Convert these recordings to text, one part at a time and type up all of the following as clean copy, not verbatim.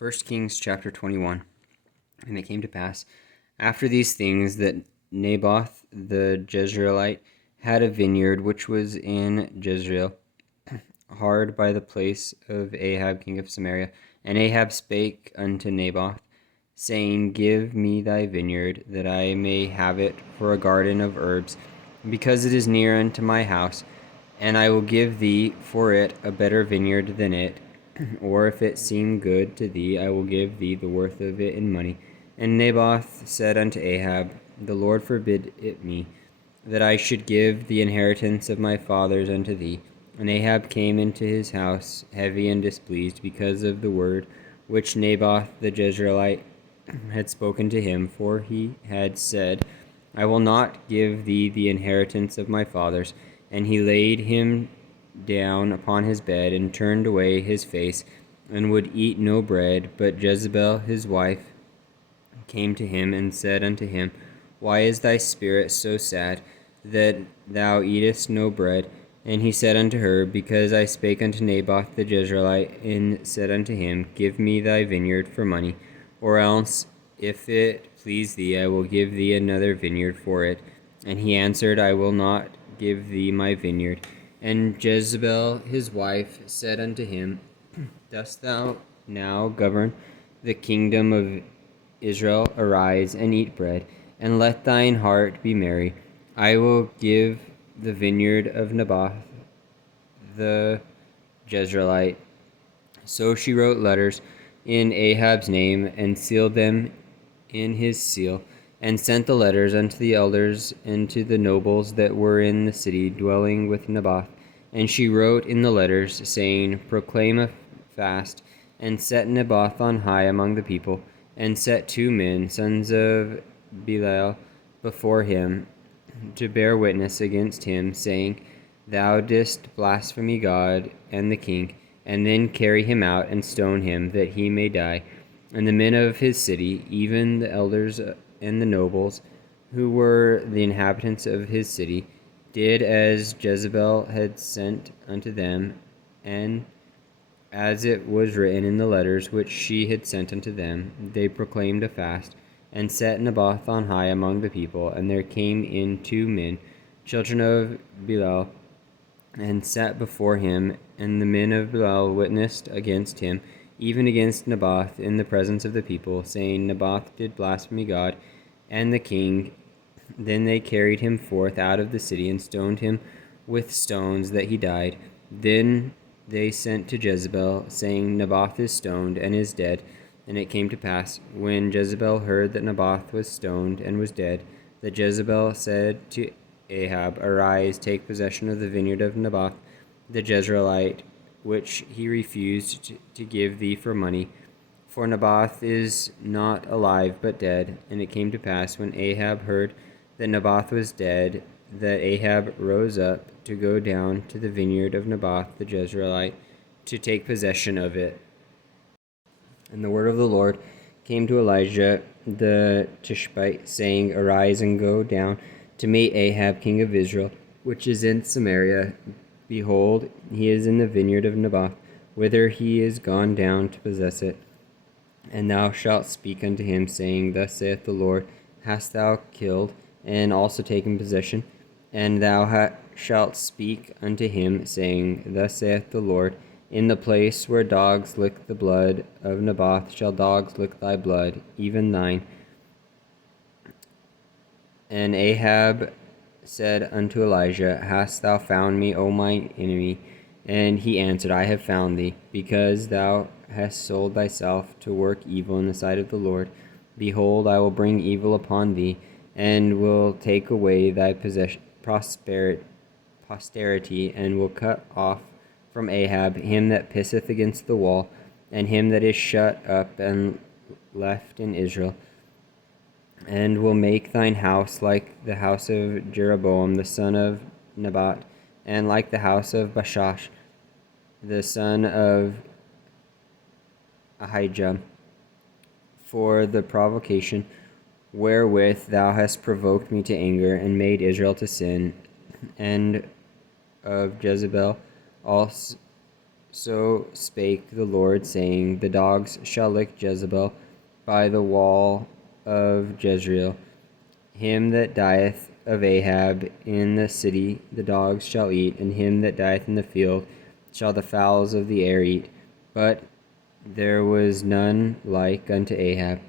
1 Kings chapter 21. And it came to pass, after these things, that Naboth the Jezreelite had a vineyard which was in Jezreel, hard by the place of Ahab king of Samaria. And Ahab spake unto Naboth, saying, Give me thy vineyard, that I may have it for a garden of herbs, because it is near unto my house, and I will give thee for it a better vineyard than it. Or if it seem good to thee, I will give thee the worth of it in money. And Naboth said unto Ahab, The Lord forbid it me, that I should give the inheritance of my fathers unto thee. And Ahab came into his house heavy and displeased, because of the word which Naboth the Jezreelite had spoken to him. For he had said, I will not give thee the inheritance of my fathers. And he laid him down upon his bed, and turned away his face, and would eat no bread. But Jezebel his wife came to him, and said unto him, Why is thy spirit so sad, that thou eatest no bread? And he said unto her, Because I spake unto Naboth the Jezreelite, and said unto him, Give me thy vineyard for money, or else, if it please thee, I will give thee another vineyard for it. And he answered, I will not give thee my vineyard. And Jezebel his wife said unto him, Dost thou now govern the kingdom of Israel? Arise and eat bread, and let thine heart be merry. I will give the vineyard of Naboth the Jezreelite. So she wrote letters in Ahab's name, and sealed them in his seal, and sent the letters unto the elders and to the nobles that were in the city dwelling with Naboth. And she wrote in the letters, saying, Proclaim a fast, and set Naboth on high among the people, and set 2 men, sons of Belial, before him, to bear witness against him, saying, Thou didst blaspheme God and the king, and then carry him out and stone him, that he may die. And the men of his city, even the elders and the nobles, who were the inhabitants of his city, did as Jezebel had sent unto them, and as it was written in the letters which she had sent unto them. They proclaimed a fast, and set Naboth on high among the people. And there came in 2 men, children of Belial, and sat before him. And the men of Belial witnessed against him, even against Naboth, in the presence of the people, saying, Naboth did blaspheme God and the king. Then they carried him forth out of the city, and stoned him with stones, that he died. Then they sent to Jezebel, saying, Naboth is stoned, and is dead. And it came to pass, when Jezebel heard that Naboth was stoned, and was dead, that Jezebel said to Ahab, Arise, take possession of the vineyard of Naboth the Jezreelite, which he refused to give thee for money. For Naboth is not alive, but dead. And it came to pass, when Ahab heard that Naboth was dead, that Ahab rose up to go down to the vineyard of Naboth the Jezreelite, to take possession of it. And the word of the Lord came to Elijah the Tishbite, saying, Arise and go down to meet Ahab king of Israel, which is in Samaria. Behold, he is in the vineyard of Naboth, whither he is gone down to possess it. And thou shalt speak unto him, saying, Thus saith the Lord, Hast thou killed, and also taken possession? And thou shalt speak unto him, saying, Thus saith the Lord, In the place where dogs lick the blood of Naboth shall dogs lick thy blood, even thine. And Ahab said unto Elijah, Hast thou found me, O mine enemy? And he answered, I have found thee, because thou hast sold thyself to work evil in the sight of the Lord. Behold, I will bring evil upon thee, and will take away thy posterity, and will cut off from Ahab him that pisseth against the wall, and him that is shut up and left in Israel. And will make thine house like the house of Jeroboam the son of Nebat, and like the house of Baasha the son of Ahijah, for the provocation wherewith thou hast provoked me to anger, and made Israel to sin, and of Jezebel also So spake the Lord, saying, The dogs shall lick Jezebel by the wall of Jezreel. Him that dieth of Ahab in the city the dogs shall eat, and him that dieth in the field shall the fowls of the air eat. But there was none like unto Ahab,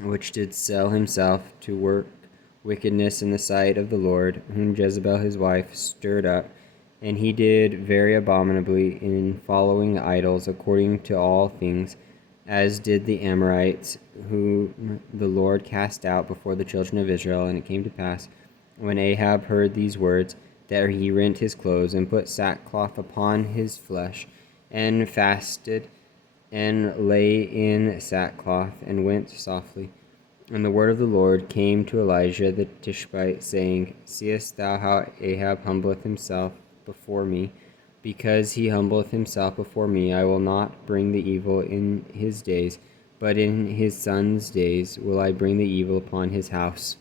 which did sell himself to work wickedness in the sight of the Lord, whom Jezebel his wife stirred up. And he did very abominably in following idols, according to all things, as did the Amorites, whom the Lord cast out before the children of Israel. And it came to pass, when Ahab heard these words, that he rent his clothes, and put sackcloth upon his flesh, and fasted, and lay in sackcloth, and went softly. And the word of the Lord came to Elijah the Tishbite, saying, Seest thou how Ahab humbleth himself before me? Because he humbleth himself before me, I will not bring the evil in his days, but in his son's days will I bring the evil upon his house.